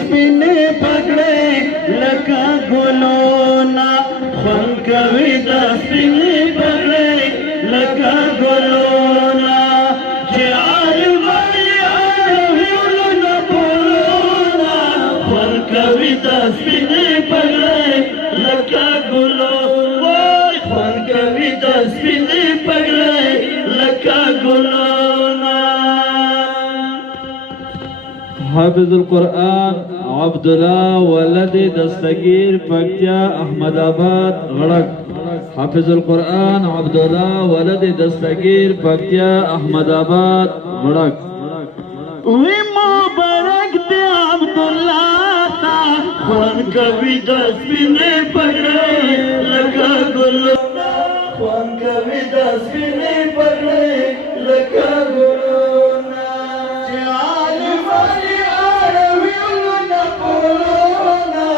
سپینې پګړۍ لکه ګلونه خوند کوي د سپینې پګړۍ لکه ګلونه چې عالم یې اړوي ولونه پلونه خوند کوي د سپینې پګړۍ لکه ګلونه خوند کوي د سپینې پګړۍ لکه ګلونه. حافظ القرآن عبدالله ولد دستگیر پکتیا احمد آباد غړک. حافظ القرآن عبدالله ولد دستگیر پکتیا احمد آباد غړک. وی مبارک دی عبدالله تا خوند کوي د سپینې پګړۍ لکه ګلونه خوند کوي د سپینې پګړۍ لکه ګلونه چې عالم یې اړوي ولونه پلونه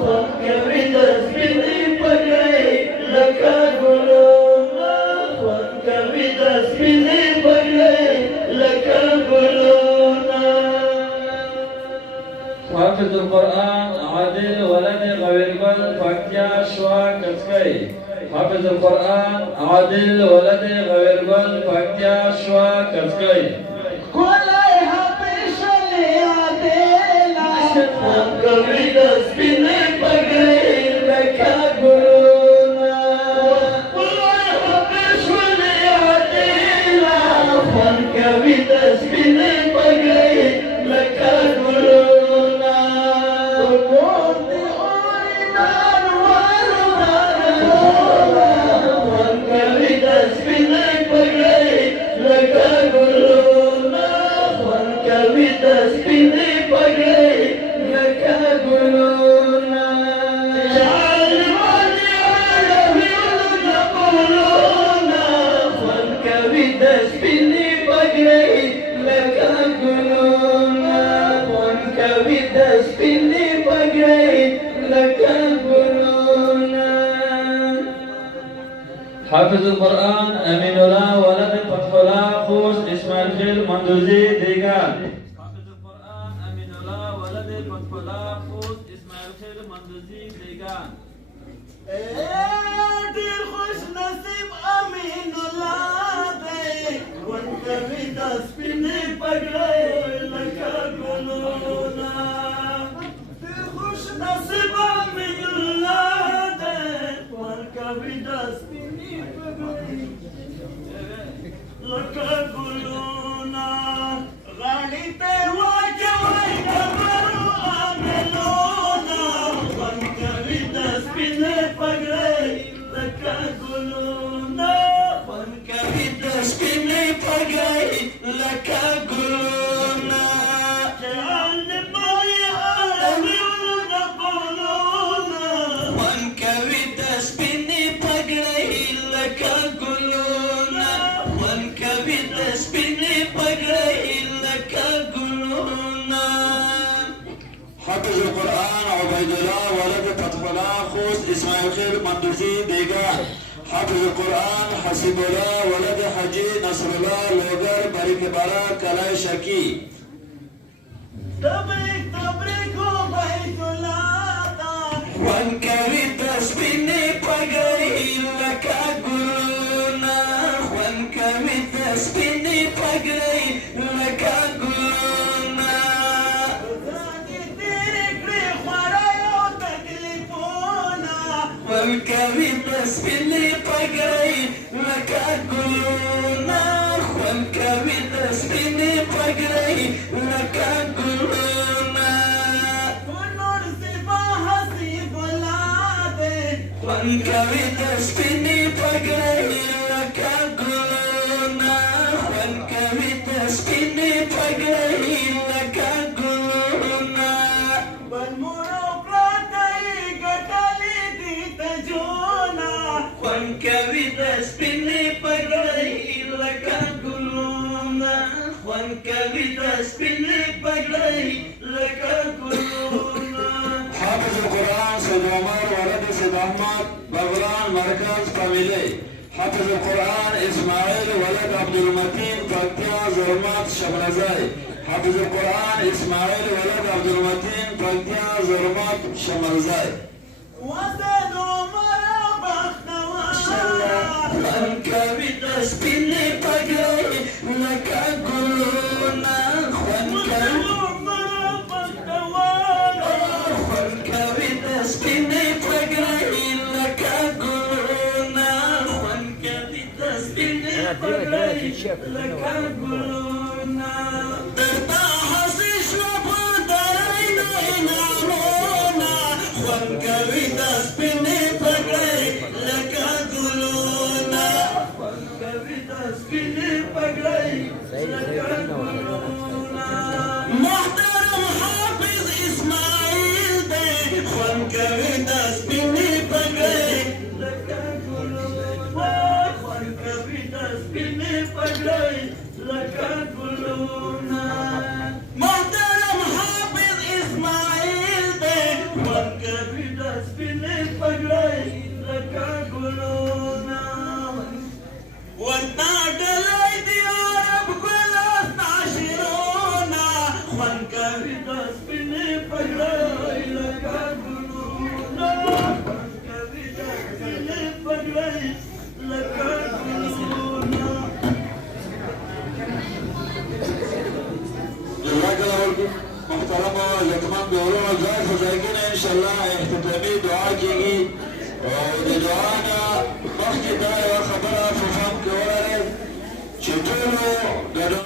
خوند کوي د سپینې پګړۍ لکه ګلونه خوند کوي د سپینې پګړۍ لکه ګلونه. حافظ القرآن عادل ولد غویرگل پکتیا شوا کچکئی. حافظ القرآن عادل ولد غویرگل پکتیا شوا کچکئی. کولای حافظ شلی عادل خوند کوي د سپینې پګړۍ لکه ګلونه کولای حافظ شلی عادل خوند کوي د سپینې پګړۍ لکه ګلونه حافظ القرآن امین الله ولد فتح الله خوست اسماعیل خیل مندوزی دیگر. حافظ القرآن امین الله ولد فتح الله خوست اسماعیل خیل مندوزی دیگر. ډیر خوش نصیب امین الله دی خوند کوي د سپینې پګړۍ لکه ګلونه ډیر خوش نصیب امین الله دی خوند کوي د سپینې پګړۍ لکه ګلونه غاړې ته واچوئ ډبرو عاملونه خوند کوي د سپینې پګړۍ لکه ګلونه خوند کوي د سپینې پګړۍ لکه ګلونه چې عالم یې اړوي ولونه پلونه خوند کوي د سپینې پګړۍ لکه ګلونه خوند کوي د سپینې پګړۍ لکه ګلونه. حافظ القرآن عبید الله ولد فتح الله خوست اسماعیل خیل مندوزی دیگر. حافظ القرآن حسیب الله ولد حجی نصر الله لوگر بریک بارا کلای شکی. تبریک تبریک عبید الله تا خوند کوي د سپینې پګړۍ لکه ګلونه خوند کوي د سپینې پګړۍ لکه ګلونه. خوند کوي د سپینې پګړۍ لکه ګلونه خوند کوي د سپینې پګړۍ لکه ګلونه. نور سپا حسیب الله دی خوند کوي د سپینې پګړۍ لکه ګلونه خوند کوي د سپینې پګړۍ لکه ګلونه. بل مور او پراته یې ګټلې دي تجونه خوند کوي د سپینې پګړۍ لکه ګلونه خوند کوي د سپینې پګړۍ لکه ګلونه. حافظ القرآن سید عمر ولد سید احمد بغران مرکز فامیلی. حافظ القرآن اسماعیل ولد عبدالمتین پکتیا ظلمات شبرزای. حافظ القرآن اسماعیل ولد عبدالمتین پکتیا زرمات شمرزای وزد عمر بختوارا خوان کوي د سپینې پګړۍ لکه ګلونه خوان کوي خوان کوي د سپینې پګړۍ لکه ګلونه خوان کوي د سپینې پګړۍ لکه ګلونه درته هسې شوه په درینو انعامونه خوان کوي د سپینې پګړۍ لکه ګلونه خوان کوي د سپینې پګړۍ لکه ګلونه محترم حافظ اسماعیل دی خوان کوي د سپینې پګړۍ لکه ګلونه خوان کوي د سپینې پګړۍ لکه ګلونه محترم حافظ اسماعیل دی خوان کوي د سپینې پګړۍ لکه ګلونه ورته ډلۍ دي عرب ګلستا شعرونه خوان کوي د سپینې پګړۍ لکه ګلونه خوان کوي د سپینې پګړۍ لکه ګلونه جزاك الله خير محترم یتمام دورو ځای خو ځای کې انشاءالله اختتامي دعا کېږي او د دعا نه مخکې دا یوه خبره په پام کې ولرئ چې ټولو ګډون